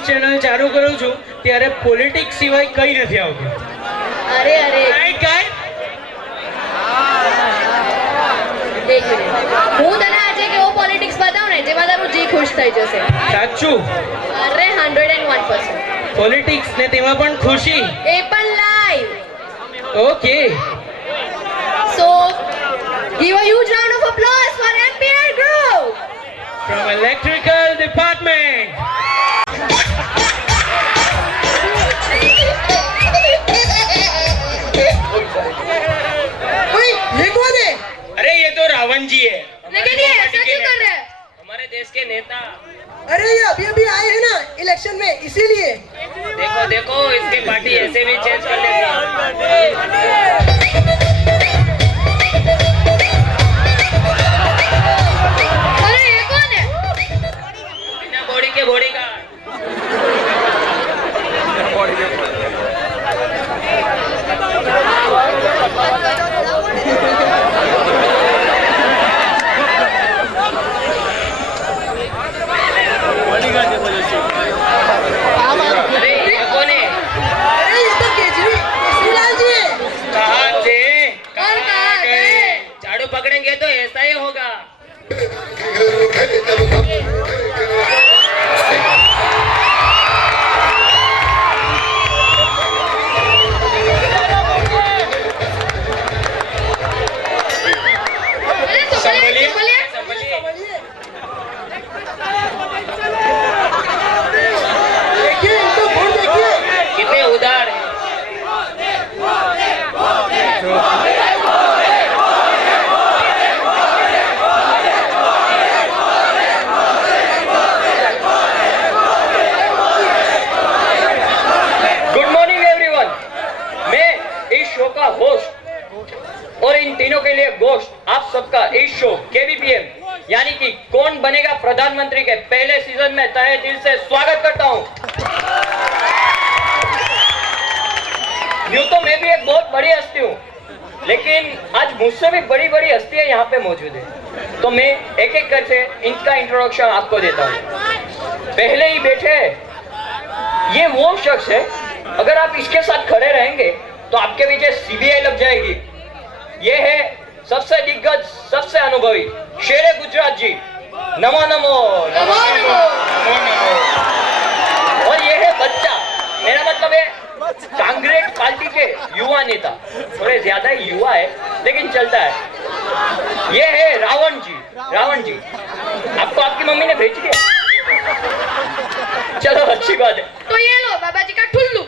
News channel ચાલુ કરું છું ત્યારે પોલિટિક્સ સિવાય કંઈ નથી આવતું. અરે અરે કાંઈ એક મિનિટ, હું તને આજે કેવો પોલિટિક્સ બતાવું ને જેમાં તારું જી ખુશ થઈ જશે. સાચું? અરે 101%. પોલિટિક્સ ને તેમાં પણ ખુશી. એ પણ live. Okay. So give a huge round of applause for MPR Group From electrical department. ओए, ये कौन है? अरे ये तो रावण जी है. लेकिन ये ऐसा क्यों कर रहे हैं? हमारे देश के नेता. अरे ये अभी अभी आए हैं ना इलेक्शन में, इसीलिए. देखो देखो इसकी पार्टी ऐसे भी चेंज कर लेती है. अरे ये कौन है? बिना बॉडी के बॉडी का. अरे ये कौन है? अरे ये तो केजरीवाल जी है. कहाँ थे? कहाँ गए? झाड़ू पकड़ेंगे तो ऐसा ही होगा. अरे संभलिए, संभलिए. देखिए इनको वोट देखिए. कितने उदार हैं. Good morning everyone. मैं इस शो का होस्ट और इन तीनों के लिए गोश्त आप सबका इस शो केबीपीएम यानी कि कौन बनेगा प्रधानमंत्री के पहले सीजन में तहे दिल से स्वागत करता हूं. यूं तो मैं भी एक बहुत बड़ी हस्ती हूं, लेकिन आज मुझसे भी बड़ी बड़ी हस्तियां यहाँ पे मौजूद है, तो मैं एक एक करके इनका इंट्रोडक्शन आपको देता हूँ. पहले ही बैठे ये वो शख्स है, अगर आप इसके साथ खड़े रहेंगे तो आपके पीछे सीबीआई लग जाएगी. ये है सबसे दिग्गज, सबसे अनुभवी शेरे गुजरात जी. नमो नमो नमो नमो. और ये है बच्चा, मेरा मतलब है कांग्रेस पार्टी के युवा नेता. थोड़े ज्यादा ही युवा है लेकिन चलता है. ये है रावण जी. रावण जी आपको आपकी मम्मी ने भेज दिया. चलो अच्छी बात है. तो ये लो बाबा जी का ठुल्लू.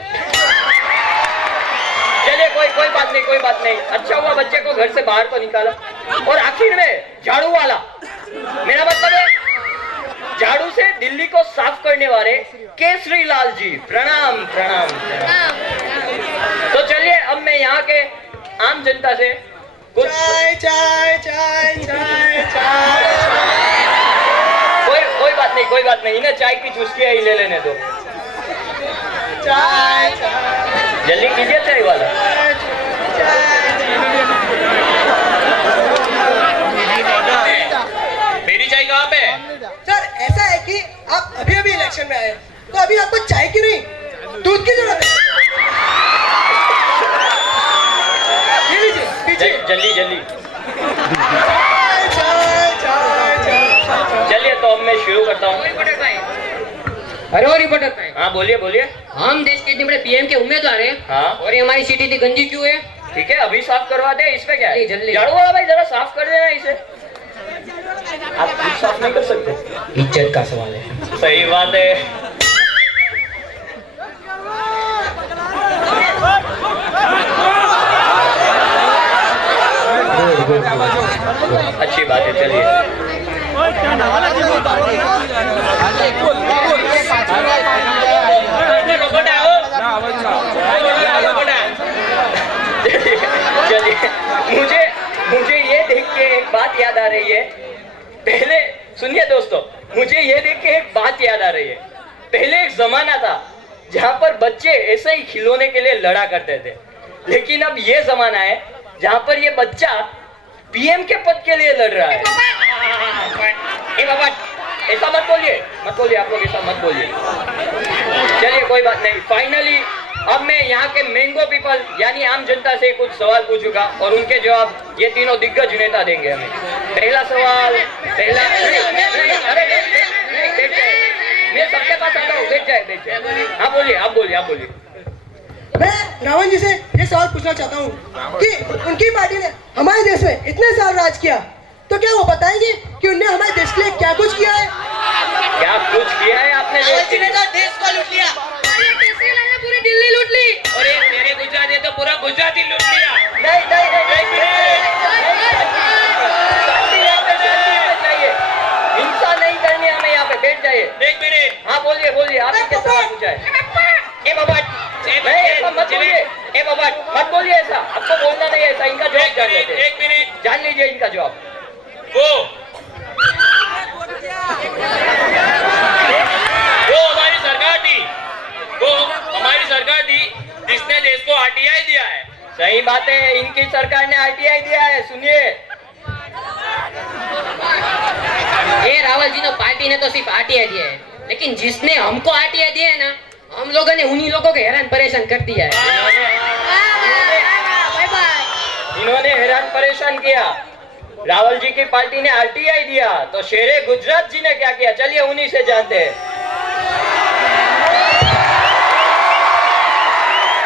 चलिए कोई बात नहीं, कोई बात नहीं. अच्छा हुआ बच्चे को घर से बाहर तो निकाला. और आखिर में झाड़ू वाला, मेरा मतलब है झाड़ू से दिल्ली को साफ करने वाले केसरी लाल जी. प्रणाम प्रणाम प्रणाम. तो चलिए अब मैं यहाँ के आम जनता से कुछ चाय चाय चाय चाय चाय. कोई बात नहीं, कोई बात नहीं. इन्हें चाय की चुस्कियां ही ले लेने दो. चाय चाय जल्दी कीजिए चाय वाला. मेरी चाय कहाँ पे है? सर ऐसा है कि आप अभी अभी इलेक्शन में आए, तो अभी आपको चाय की नहीं दूध की जरूरत है. ये लीजिए पीछे. जल्दी जल्दी. चाय चाय चाय चाय. चलिए तो अब मैं शुरू करता हूँ. अरे और रिपोर्टर साहब, हाँ बोलिए बोलिए. हम देश के इतने बड़े पीएम के उम्मीदवार हैं. हाँ और ये हमारी सिटी इतनी गंदी क्यों है? ठीक है अभी साफ करवा दे. इस पे क्या है? जल्दी. झाड़ू वाला भाई जरा साफ कर देना इसे. आप खुद साफ नहीं कर सकते? इज्जत का सवाल है. सही बात है. अच्छी बात है. चलिए चलिए मुझे ये देख के एक बात याद आ रही है. पहले सुनिए दोस्तों, मुझे ये देख के एक बात याद आ रही है. पहले एक जमाना था जहाँ पर बच्चे ऐसे ही खिलौने के लिए लड़ा करते थे, लेकिन अब ये जमाना है जहाँ पर ये बच्चा पीएम के पद के लिए लड़ रहा है. ए बाबा ऐसा मत बोलिए, आप लोग ऐसा मत बोलिए. कोई बात नहीं। फाइनली अब मैं यहाँ के मैंगो पीपल यानी आम जनता से कुछ सवाल पूछूंगा और उनके जवाब ये तीनों दिग्गज नेता देंगे हमें। पहला सवाल, पहला अरे बैठ जाए, मैं सबके पास आता हूँ, बैठ जाए। हाँ बोलिए, आप बोलिए। मैं रावण जी से ये सवाल पूछना चाहता हूँ कि उनकी पार्टी ने हमारे देश में इतने साल राज किया, तो क्या वो बताएंगे कि उनने हमारे देश के लिए क्या कुछ किया है? क्या कुछ किया है आपने देश के लिए? देश को लूट लिया। केसरीलाल ने पूरी दिल्ली लूट ली। और ये मेरे गुजरात ने तो पूरा गुजरात ही लूट लिया। शांति यहाँ पे चाहिए, हिंसा नहीं करनी हमें। यहाँ पे बैठ जाइए। एक मिनट। हाँ बोलिए, आपने क्या सवाल पूछा है? ए बाबा, नहीं ऐसा मत बोलिए। ए बाबा मत बोलिए ऐसा, आपको बोलना नहीं है ऐसा। इनका जवाब जान लेते हैं। एक मिनट। जान लीजिए इनका जवाब। वो हमारी सरकार थी, जिसने देश को आरटीआई दिया है। सही बात है, इनकी सरकार ने आरटीआई दिया है। सुनिए, ये रावल जी ने पार्टी ने तो सिर्फ आरटीआई दिया है, लेकिन जिसने हमको आरटीआई दिया है ना, हम लोगों ने उन्हीं लोगों को हैरान परेशान कर दिया है। इन्होंने हैरान परेशान किया। रावल जी की पार्टी ने आरटीआई दिया, तो शेरे गुजरात जी ने क्या किया? चलिए उन्हीं से जानते हैं।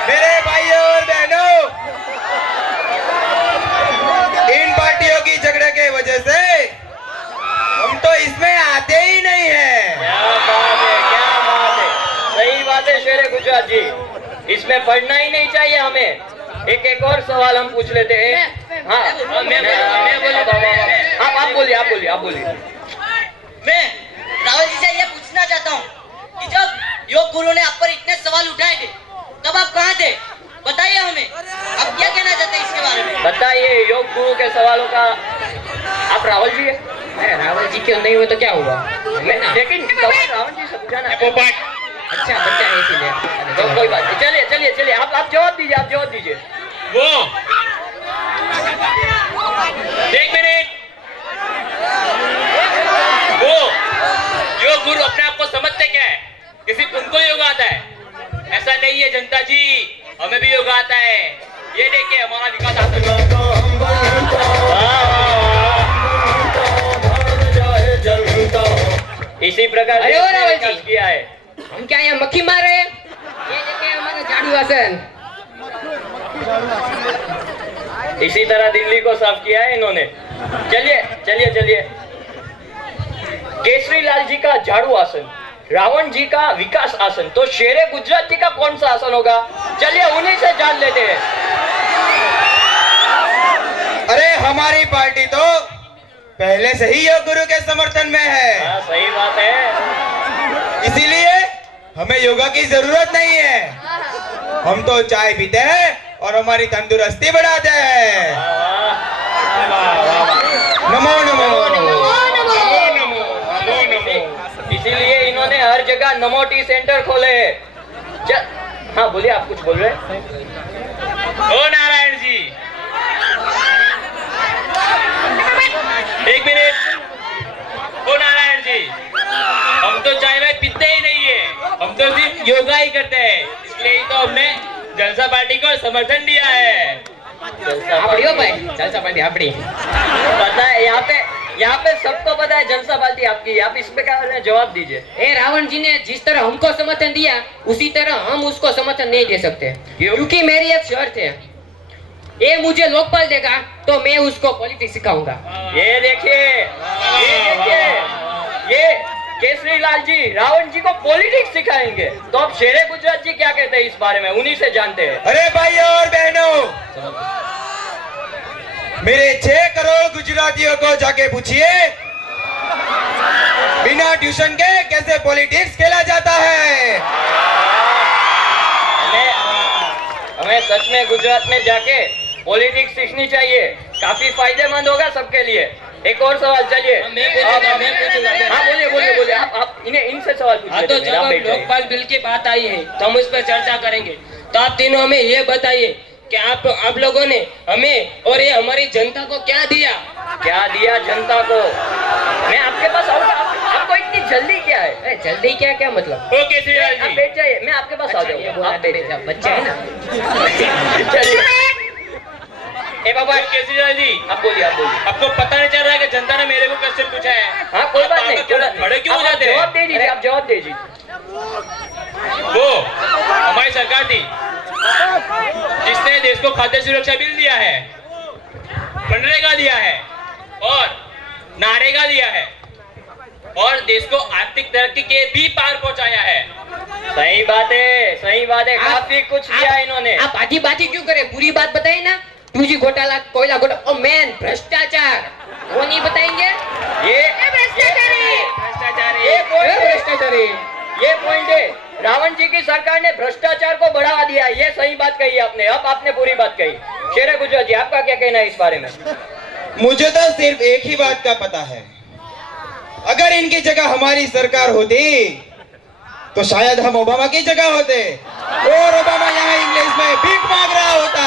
मेरे भाइयों और बहनों, इन पार्टियों की झगड़े के वजह से हम तो इसमें आते ही नहीं हैं। क्या बात है, सही बात है शेरे गुजरात जी, इसमें पढ़ना ही नहीं चाहिए हमें। एक और सवाल हम पूछ लेते हैं। हाँ, आप बोलिए। मैं रावल जी से ये पूछना चाहता हूँ कि जब योग गुरु ने आप पर इतने सवाल उठाए थे, तब आप कहाँ थे? बताइए हमें, आप क्या कहना चाहते हैं इसके बारे में? बताइए, योग गुरु के सवालों का। आप रावल जी है? अरे रावल जी क्यों नहीं हुए तो क्या हुआ? लेकिन सवाल रावल जी से पूछा ना। अच्छा बच्चा है इसीलिए। तो कोई बात नहीं, चलिए आप जवाब दीजिए। वो एक मिनट। वो योग गुरु अपने आप को समझते क्या है कि सिर्फ उनको योग आता है? ऐसा नहीं है जनता जी, हमें भी योग आता है। ये देखिए हमारा विकास इसी प्रकार अरे ओ रावल जी, किया है। हम क्या यहाँ मक्खी मार रहे हैं? ये देखिए हमारा झाड़ू आसन। इसी तरह दिल्ली को साफ किया है इन्होंने। चलिए। केसरीलाल जी का झाड़ू आसन, रावण जी का विकास आसन, तो शेरे गुजरात जी का कौन सा आसन होगा? चलिए उन्हीं से जान लेते हैं। अरे हमारी पार्टी तो पहले से ही योग गुरु के समर्थन में है। हाँ, सही बात है। इसीलिए हमें योगा की जरूरत नहीं है। हम तो चाय पीते हैं और हमारी तंदुरुस्ती बढ़ाते हैं। नमो नमो। इसीलिए इन्होंने हर जगह नमो टी सेंटर खोले हैं। हाँ बोलिए, आप कुछ बोल रहे हैं? ओ नारायण जी, एक मिनट। ओ नारायण जी, हम तो चाय वाय पीते ही नहीं है, हम तो सिर्फ योगा ही करते हैं। इसलिए तो हमने जलसा पार्टी को समर्थन दिया है। जलसा पार्टी अपनी पता है, यहाँ पे सबको पता है जलसा पार्टी आपकी। आप इसमें क्या जवाब दीजिए? ए रावण जी ने जिस तरह हमको समर्थन दिया, उसी तरह हम उसको समर्थन नहीं दे सकते। क्योंकि मेरी एक शर्त है, ये मुझे लोकपाल देगा तो मैं उसको पॉलिटिक्स सिखाऊंगा। ये देखिए, ये केसरीलाल जी रावण जी को पॉलिटिक्स सिखाएंगे। तो अब शेरे गुजरात जी क्या कहते हैं इस बारे में? उन्हीं से जानते हैं। अरे भाइयों और बहनों, मेरे 6 करोड़ गुजरातियों को जाके पूछिए, बिना ट्यूशन के कैसे पॉलिटिक्स खेला जाता है। हमें सच में गुजरात में जाके पॉलिटिक्स सीखनी चाहिए, काफी फायदेमंद होगा सबके लिए। एक और सवाल, चलिए। हाँ बोलिए, आप इनसे सवाल पूछिए। तो जब अब लोकपाल बिल की बात आई है तो हम उस पर चर्चा करेंगे। तो आप तीनों हमें ये बताइए कि आप लोगों ने हमें और ये हमारी जनता को क्या दिया जनता को? मैं आपके पास आऊंगा, आपको इतनी जल्दी क्या है? अरे जल्दी क्या क्या मतलब? ओ केजरीवाल आप जी, बैठ जाइए, मैं आपके पास आ अच्छा, ये बोला जाऊंगा। आप तो बैठ जाइए। बच्चा है ना। चलिए। ए बाबा, ओ केजरीवाल जी, आप बोलिए, आप बोलिए। आपको पता नहीं चल रहा है कि जनता ने मेरे को क्वेश्चन पूछा है? हाँ, कोई आप बात नहीं, बार-बार कोई बात नहीं। खड़े क्यों हो आप जाते जवाब हैं? दे दीजिए, आप जवाब दे दीजिए। वो हमारी सरकार थी जिसने देश को खाद्य सुरक्षा बिल दिया है, मनरेगा दिया है और नारेगा दिया है और देश को आर्थिक तरक्की के भी पार पहुंचाया है। सही बात है, सही बात है। आप- काफी कुछ किया है इन्होंने। आप आधी बातें क्यों करे? पूरी बात बताइए ना। 2G घोटाला, कोयला घोटाला, और मेन भ्रष्टाचार, वो नहीं बताएंगे? ये भ्रष्टाचारी, ये point है। भ्रष्टाचारी। ये पॉइंट है। रावण जी की सरकार ने भ्रष्टाचार को बढ़ावा दिया, ये सही बात कही आपने। अब आपने पूरी बात कही। शेर गुजरात जी, आपका क्या कहना है इस बारे में? मुझे तो सिर्फ एक ही बात का पता है, अगर इनकी जगह हमारी सरकार होती तो शायद हम ओबामा की जगह होते और ओबामा यहाँ इंग्लिश में भीख मांग रहा होता।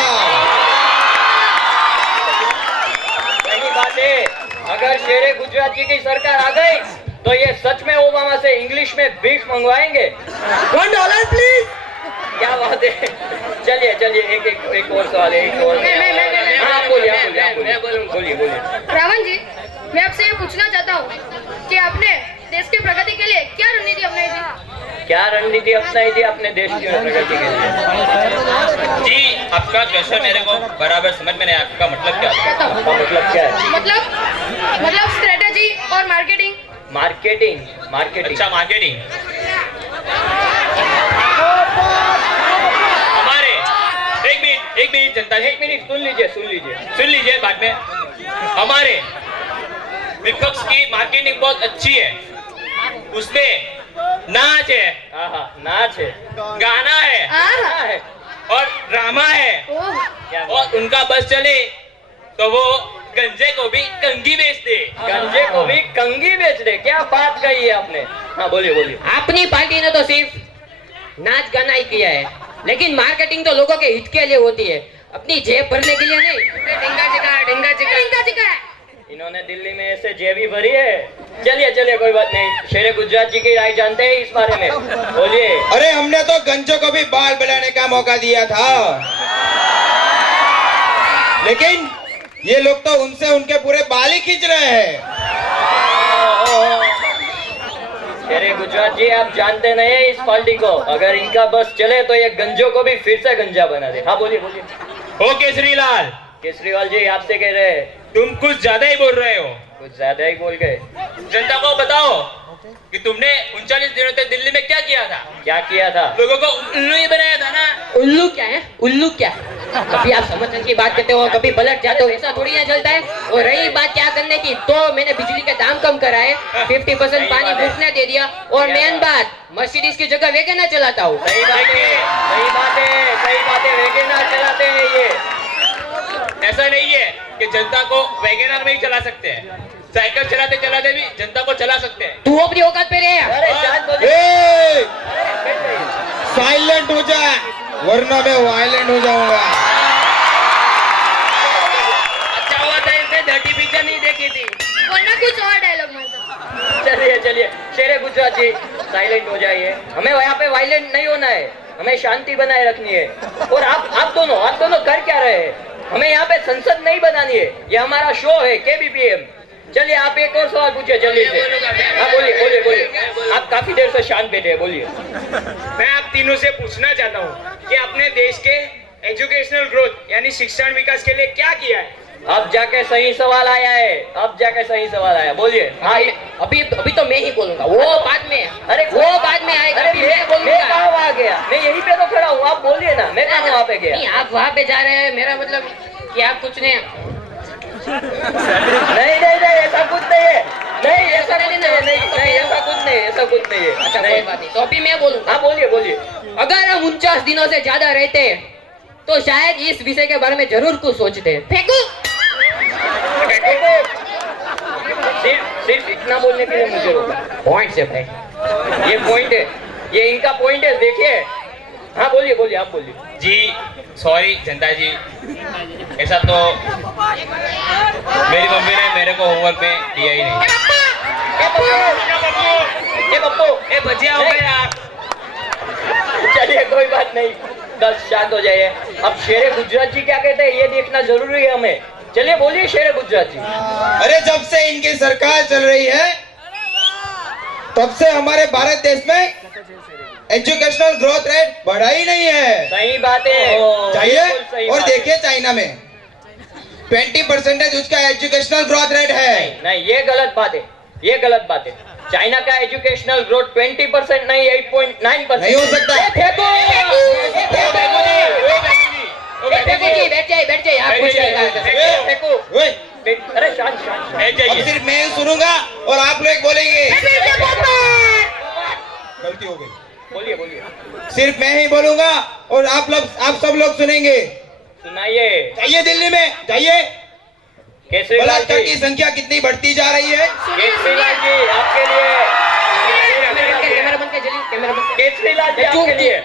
सही बात है। अगर शेर गुजरात जी की सरकार आ गई तो ये सच में ओबामा से इंग्लिश में भीख मंगवाएंगे। $1 प्लीज। क्या बात है। चलिए चलिए, एक और सवाल है, एक और। हाँ, आप बोलिए, आप बोलिए, आप बोलिए, बोलिए, बोलिए। रावण जी, मैं आपसे ये पूछना चाहता हूँ कि आपने देश की प्रगति के लिए क्या रणनीति अपनाई थी? क्या रणनीति अपनाई थी अपने देश की प्रगति के लिए? जी, आपका क्वेश्चन मेरे को बराबर समझ में नहीं आया। आपका मतलब क्या है? आपका मतलब क्या है? मतलब स्ट्रेटेजी और मार्केटिंग। Marketing, marketing. अच्छा, मार्केटिंग। हमारे एक मिनट जनता जी, एक मिनट सुन लीजिए, सुन लीजिए। बाद में हमारे विपक्ष की मार्केटिंग बहुत अच्छी है, उसमें नाच है, आहा, नाच है, गाना है आहा। है। और ड्रामा है ओह, क्या बात? और उनका बस चले तो वो गंजे को भी कंगी बेच दे। गंजे को भी कंगी बेच दे। क्या बात कही है आपने? हाँ, बोलिए, बोलिए। अपनी पार्टी ने तो सिर्फ नाच गाना ही किया है, लेकिन मार्केटिंग तो लोगों के हित के लिए होती है, अपनी जेब भरने के लिए नहीं। ढेंगा चिका। इन्होंने दिल्ली में ऐसे जेबी भरी है। चलिए चलिए, कोई बात नहीं। शेर गुजरात जी की राय जानते हैं इस बारे में? बोलिए। अरे हमने तो गंजों को भी बाल बढ़ाने का मौका दिया था, लेकिन ये लोग तो उनसे उनके पूरे बाल ही खींच रहे हैं। शेर गुजरात जी, आप जानते नहीं है इस पार्टी को। अगर इनका बस चले तो ये गंजों को भी फिर से गंजा बना दे। हाँ, बोलिए, बोलिए। ओ केजरीवाल, केजरीवाल जी, आपसे कह रहे हैं, तुम कुछ ज्यादा ही बोल रहे हो। कुछ ज्यादा ही बोल गए। जनता को बताओ कि तुमने 39 दिनों तक दिल्ली में क्या किया था? क्या किया था? लोगों को उल्लू ही बनाया था ना। उल्लू क्या है? उल्लू क्या? कभी आप समर्थन की बात करते हो, कभी पलट जाते हो, ऐसा थोड़ी ना चलता है। और रही बात क्या करने की, तो मैंने बिजली के दाम कम कराए, 50% पानी मुफ्त ने दे दिया, और मेन बात, मर्सिडीज की जगह वैगनर चलाता हूँ। सही बात है, सही बात है, सही बात है। वैगनर चलाते हैं ये। ऐसा नहीं है कि जनता को वैगनर में ही चला सकते हैं, साइकिल चलाते चलाते भी जनता को चला सकते हैं। तू अपनी औकात पे रहे। अरे शांत हो जाइए। ए, बैठ जाइए। साइलेंट हो जा, वरना मैं वायलेंट हो जाऊंगा। अच्छा हुआ था इसने धरती पिक्चर नहीं देखी थी। वरना कुछ और डायलॉग मारता। चलिए चलिए, शेर गुजरात जी, साइलेंट हो जाइए। हमें यहाँ पे वायलेंट नहीं होना है, हमें शांति बनाए रखनी है। और आप दोनों कर क्या रहे हैं? हमें यहाँ पे संसद नहीं बनानी है, ये हमारा शो है KBPM। चलिए, आप एक और सवाल पूछिए जल्दी से। हाँ, बोलिए, बोलिए, बोलिए। आप काफी देर से शांत बैठे हैं, बोलिए। मैं आप तीनों से पूछना चाहता हूँ कि आपने देश के एजुकेशनल ग्रोथ यानी शिक्षण विकास के लिए क्या किया है? अब जाके सही सवाल आया है, अब जाके सही सवाल आया। बोलिए। हाँ, अभी तो मैं ही बोलूंगा, वो बाद में। अरे वो बाद में आएगा, अरे अभी मैं मैं बोलूंगा। कहाँ वहाँ गया? मैं यहीं पे तो खड़ा हूँ, आप बोलिए ना। मैं कहाँ वहाँ पे गया? नहीं, आप वहाँ पे जा रहे हैं, मेरा मतलब कि आप कुछ नहीं। नहीं नहीं नहीं, ऐसा कुछ नहीं है। नहीं, ऐसा कुछ नहीं है। नहीं नहीं, ऐसा कुछ नहीं, ऐसा कुछ नहीं है। अच्छा, कोई नहीं। बात नहीं, तो अभी मैं बोलूंगा। हाँ, बोलिए, बोलिए। अगर हम 49 दिनों से ज्यादा रहते तो शायद इस विषय के बारे में जरूर कुछ सोचते। फेंकू। सिर्फ इतना बोलने के लिए मुझे रोका। पॉइंट से भाई, ये पॉइंट है, ये इनका पॉइंट है, देखिए। हाँ, बोलिए, बोलिए, आप बोलिए। जी सॉरी जनता जी, ऐसा तो मेरी मम्मी ने मेरे को होमवर्क में दिया ही नहीं। ए पप्पू ए भजिया हो गए यार। चलिए कोई बात नहीं, बस शांत हो जाइए। अब शेरे गुजरात जी क्या कहते हैं ये देखना जरूरी है हमें। चलिए बोलिए शेरे गुजरात जी। अरे जब से इनकी सरकार चल रही है तब से हमारे भारत देश में एजुकेशनल ग्रोथ रेट बढ़ा ही नहीं है। सही बात है, जाइए बिल्कुल सही और बात है। देखिए चाइना में 20% उसका एजुकेशनल ग्रोथ रेट है। नहीं ये गलत बात है, ये गलत बात है। चाइना का एजुकेशनल ग्रोथ 20% नहीं 8.9%। नहीं हो सकता। बैठ जाइए आप कुछ नहीं कहा। फेंको। ओए, अरे शांत शांत शांत। अब सिर्फ मैं ही सुनूंगा और आप लोग बोलेंगे। गलती हो गई। बोलिए बोलिए सिर्फ मैं ही बोलूंगा और आप सब लोग सुनेंगे। सुनाइए। जाइए दिल्ली में, जाइए। केसरीलाल बलात्कार की जी, संख्या कितनी बढ़ती जा रही है। केसरीलाल जी आपके लिए, कैमरा बंद कर जल्दी, कैमरा बंद कर। केसरीलाल जी आपके लिए।